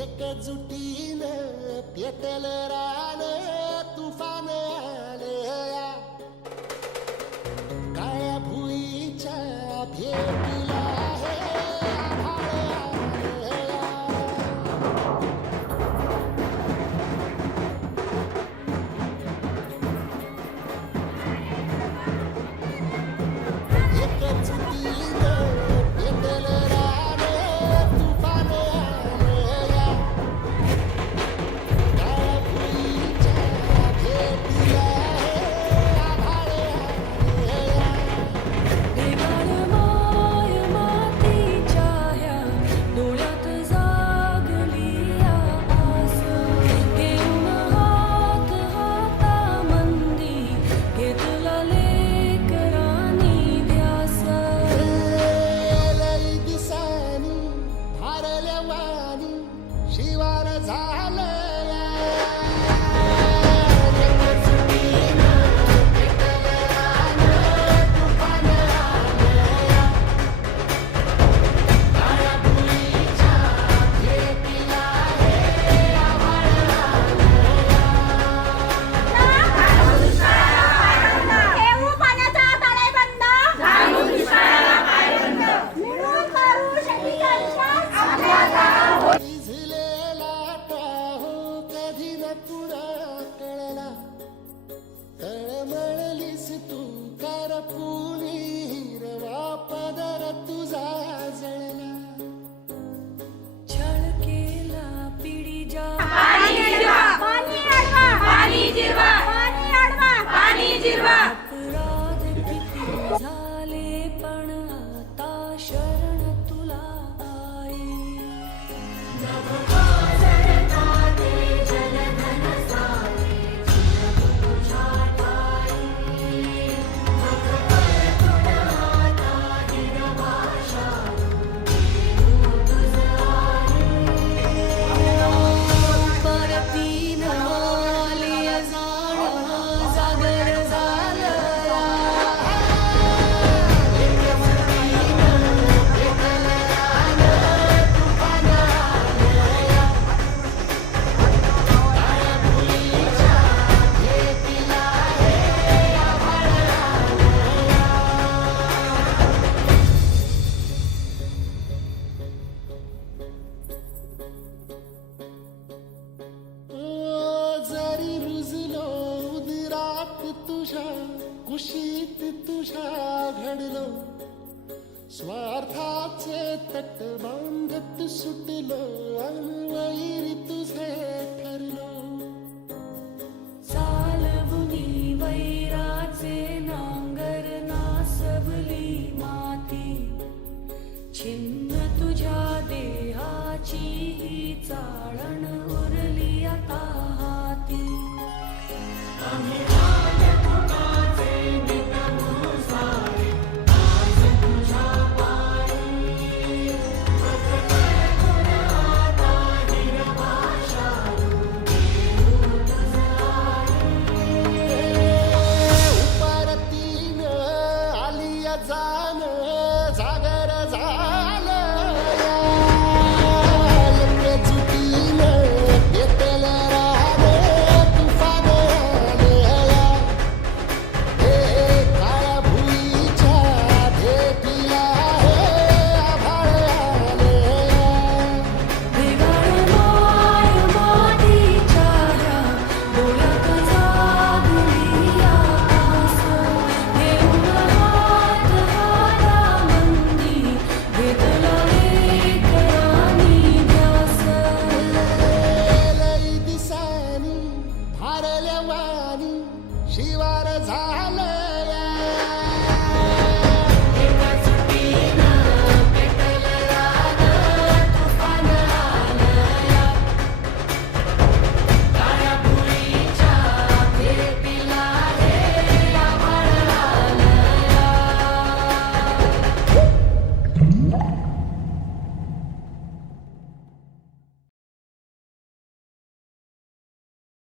एकजुटीनं पेटल रान तुफान आलया काळ्या भुईच्या भेटीला हे आभाळ आलया. एकजुटीनं पेटल रान तुफान आलया काळ्या भुईच्या भेटीला हे आभाळ आलया. ढगाळ माय मातीच्या ह्या डोळ्यात जागली आस घेऊन हात हातामंदी घेतला लेकरांनी ध्यास. लई दिसानी भारल्या वाणी शिवार झालया एकजुटीनं पेटल रान तुफान आलया काळ्या भुईच्या भेटीला हे आभाळ ठेवू पाण्याचा ताळेबंद मिळून करू शेतीचा विकास भिजलेला टाहो कधी न तुला कळला तळमळलीस तू करपून हिरवा पदर तुझा जळला. छळ केला पिढी जा पाणी अडवा अपराध किती झाले पण आता शरण तुला आई. परतीन आली जाण सागर झालं जरी रुजलो उदरात तुझ्या कुशीत तुझ्या घडलो स्वार्थाचे तट बांधत सुटलो अनवैरित